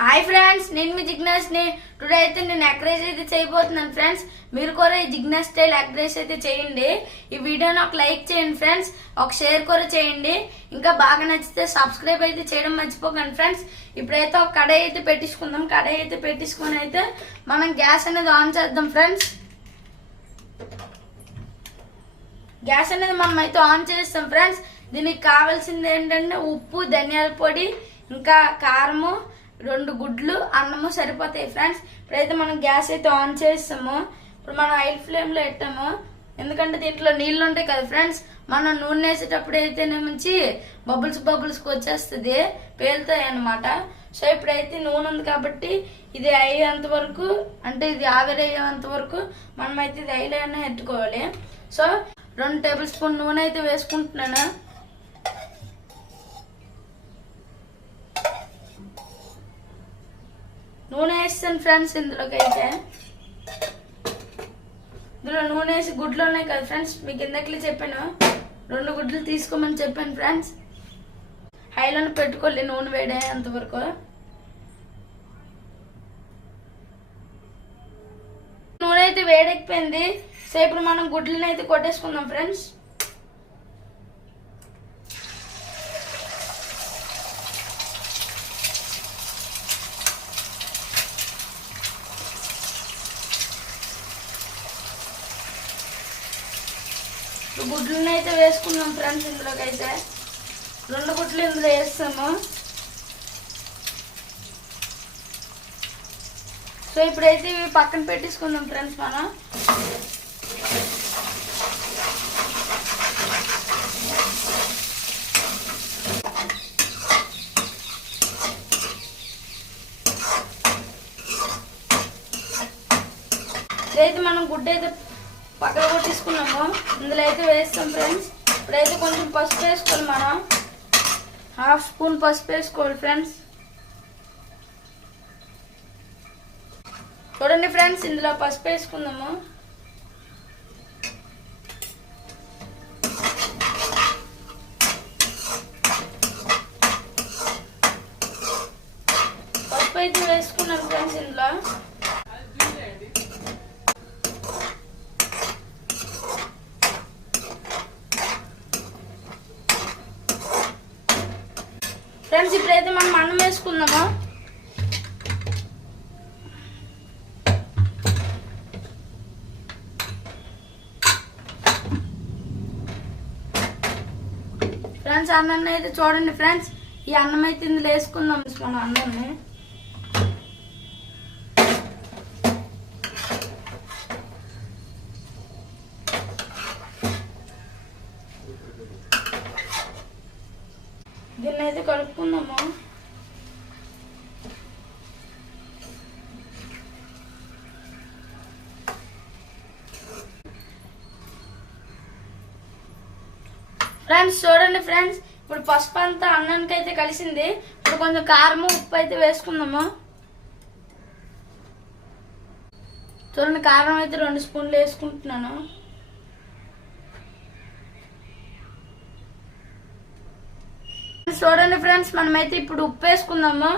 Hi friends నేను మీ జిగ్నాస్ని today అయితే నేను ఎగ్ అయితే చేయబోతున్నాను ఫ్రెండ్స్ మీరు కూడా ఈ జిగ్నాస్ స్టైల్ ఎగ్ అయితే చేయండి. ఈ వీడియోని ఒక లైక్ చేయండి ఫ్రెండ్స్ ఒక షేర్ కూడా చేయండి. ఇంకా బాగా నచ్చితే సబ్స్క్రైబ్ అయితే చేయడం మర్చిపోకండి ఫ్రెండ్స్ ఇప్పుడైతే ఒక కడాయి అయితే పెట్టించుకుందాం. కడాయి అయితే పెట్టించుకొని అయితే మనం గ్యాస్ అనేది ఆన్ చేద్దాం ఫ్రెండ్స్ గ్యాస్ అనేది మనం అయితే ఆన్ చేస్తాం ఫ్రెండ్స్ దీనికి కావాల్సింది ఏంటంటే ఉప్పు ధనియాల పొడి ఇంకా కారము రెండు గుడ్లు అన్నము సరిపోతాయి ఫ్రెండ్స్ ఇప్పుడైతే మనం గ్యాస్ అయితే ఆన్ చేస్తాము. ఇప్పుడు మనం హైల్ ఫ్లేమ్లో పెట్టాము. ఎందుకంటే దీంట్లో నీళ్ళు ఉంటాయి కదా ఫ్రెండ్స్ మనం నూనె వేసేటప్పుడు అయితే నుంచి బబుల్స్ బబుల్స్ వచ్చేస్తుంది పేలుతాయి అన్నమాట. సో ఇప్పుడైతే నూనె ఉంది కాబట్టి ఇది అయ్యేంత వరకు అంటే ఇది ఆవిరి అయ్యేంత వరకు మనం అయితే ఇది అయిలైనా ఎత్తుకోవాలి. సో రెండు టేబుల్ స్పూన్ నూనె అయితే వేసుకుంటున్నాను. నూనె వేస్తాను ఫ్రెండ్స్ ఇందులోకైతే. ఇందులో నూనె వేసి గుడ్లు ఉన్నాయి కదా ఫ్రెండ్స్ మీకు ఇందకలే చెప్పాను. రెండు గుడ్లు తీసుకోమని చెప్పాను ఫ్రెండ్స్. హైలోనే పెట్టుకోలే నూనె వేడే అంతవరకు. నూనె అయితే వేడెక్కిపోయింది. సో ఇప్పుడు మనం గుడ్లని అయితే కొట్టేసుకుందాం ఫ్రెండ్స్. గుడ్లను అయితే వేసుకున్నాం ఫ్రెండ్స్ ఇందులోకి అయితే రెండు గుడ్లు ఇందులో వేస్తాము. సో ఇప్పుడైతే ఇవి పక్కన పెట్టేసుకున్నాం ఫ్రెండ్స్ మనం. ఇదైతే మనం గుడ్డ అయితే పక్కన కొట్టేసుకున్నాము ఇందులో అయితే వేస్తాం ఫ్రెండ్స్ ఇప్పుడైతే కొంచెం పసుపు వేసుకోవాలి మనం. హాఫ్ స్పూన్ పసుపు వేసుకోవాలి ఫ్రెండ్స్ చూడండి ఫ్రెండ్స్ ఇందులో పసుపు వేసుకుందాము. పసుపు అయితే వేసుకున్నాం ఫ్రెండ్స్ ఇందులో. ఫ్రెండ్స్ ఇప్పుడైతే మనం అన్నం వేసుకుందాము? ఫ్రెండ్స్ అన్నం అయితే చూడండి ఫ్రెండ్స్ ఈ అన్నం అయితే ఇందులో వేసుకుందాం మనం అన్నాన్ని దీన్ని అయితే కలుపుకుందాము? ఫ్రెండ్స్ చూడండి ఫ్రెండ్స్ ఇప్పుడు పసుపు అంతా అన్నానికి అయితే కలిసింది. ఇప్పుడు కొంచెం కారము ఉప్పు అయితే వేసుకుందాము? చూడండి కారం అయితే రెండు స్పూన్లు వేసుకుంటున్నాను. చూడండి ఫ్రెండ్స్ మనమైతే ఇప్పుడు ఉప్పు వేసుకుందాము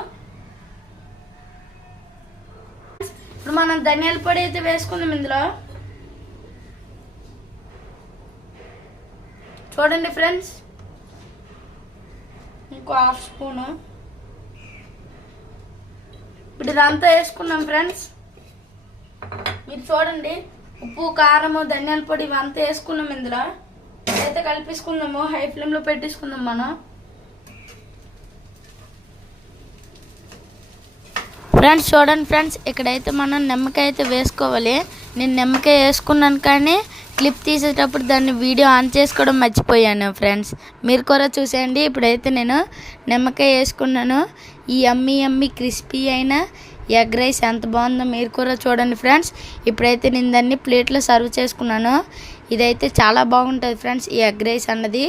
ఇప్పుడు మనం ధనియాల పొడి అయితే వేసుకుందాం ఇందులో. చూడండి ఫ్రెండ్స్ ఇంకో హాఫ్ స్పూను. ఇప్పుడు ఇదంతా వేసుకున్నాం ఫ్రెండ్స్. మీరు చూడండి ఉప్పు కారము ధనియాల పొడి ఇవంతా వేసుకున్నాం ఇందులో. అయితే కలిపేసుకుందాము హై ఫ్లేమ్లో పెట్టేసుకుందాం మనం. ఫ్రెండ్స్ చూడండి ఫ్రెండ్స్ ఇక్కడైతే మనం నిమ్మకాయ అయితే వేసుకోవాలి. నేను నిమ్మకాయ వేసుకున్నాను కానీ క్లిప్ తీసేటప్పుడు దాన్ని వీడియో ఆన్ చేసుకోవడం మర్చిపోయాను ఫ్రెండ్స్ మీరు కూడా చూసేయండి. ఇప్పుడైతే నేను నిమ్మకాయ వేసుకున్నాను. ఈ అమ్మి అమ్మి క్రిస్పీ అయిన ఎగ్ రైస్ ఎంత బాగుందో మీరు కూడా చూడండి ఫ్రెండ్స్ ఇప్పుడైతే నేను దాన్ని ప్లేట్లో సర్వ్ చేసుకున్నాను. ఇదైతే చాలా బాగుంటుంది ఫ్రెండ్స్ ఈ ఎగ్ రైస్ అన్నది.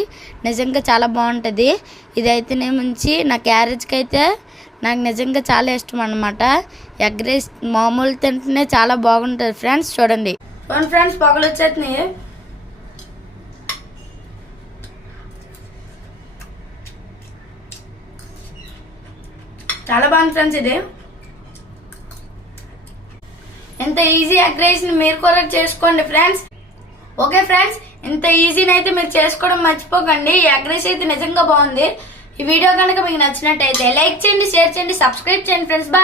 నిజంగా చాలా బాగుంటుంది. ఇదైతే నేను ఉంచి నా క్యారేజ్కి అయితే నాకు నిజంగా చాలా ఇష్టం అనమాట ఎగ్ రైస్ మామూలు తింటేనే చాలా బాగుంటుంది ఫ్రెండ్స్ చూడండి. చూడండి ఫ్రెండ్స్ పొగలు వచ్చేస్తున్నాయి చాలా బాగుంది ఫ్రెండ్స్ ఇది. ఇంత ఈజీ ఎగ్ రైస్ని మీరు కూడా చేసుకోండి ఫ్రెండ్స్. ఓకే ఫ్రెండ్స్ ఇంత ఈజీని అయితే మీరు చేసుకోవడం మర్చిపోకండి. ఈ ఎగ్ రైస్ అయితే నిజంగా బాగుంది. ఈ వీడియో కనుక మీకు నచ్చినట్టయితే లైక్ చేయండి షేర్ చేయండి సబ్స్క్రైబ్ చేయండి ఫ్రెండ్స్. బాయ్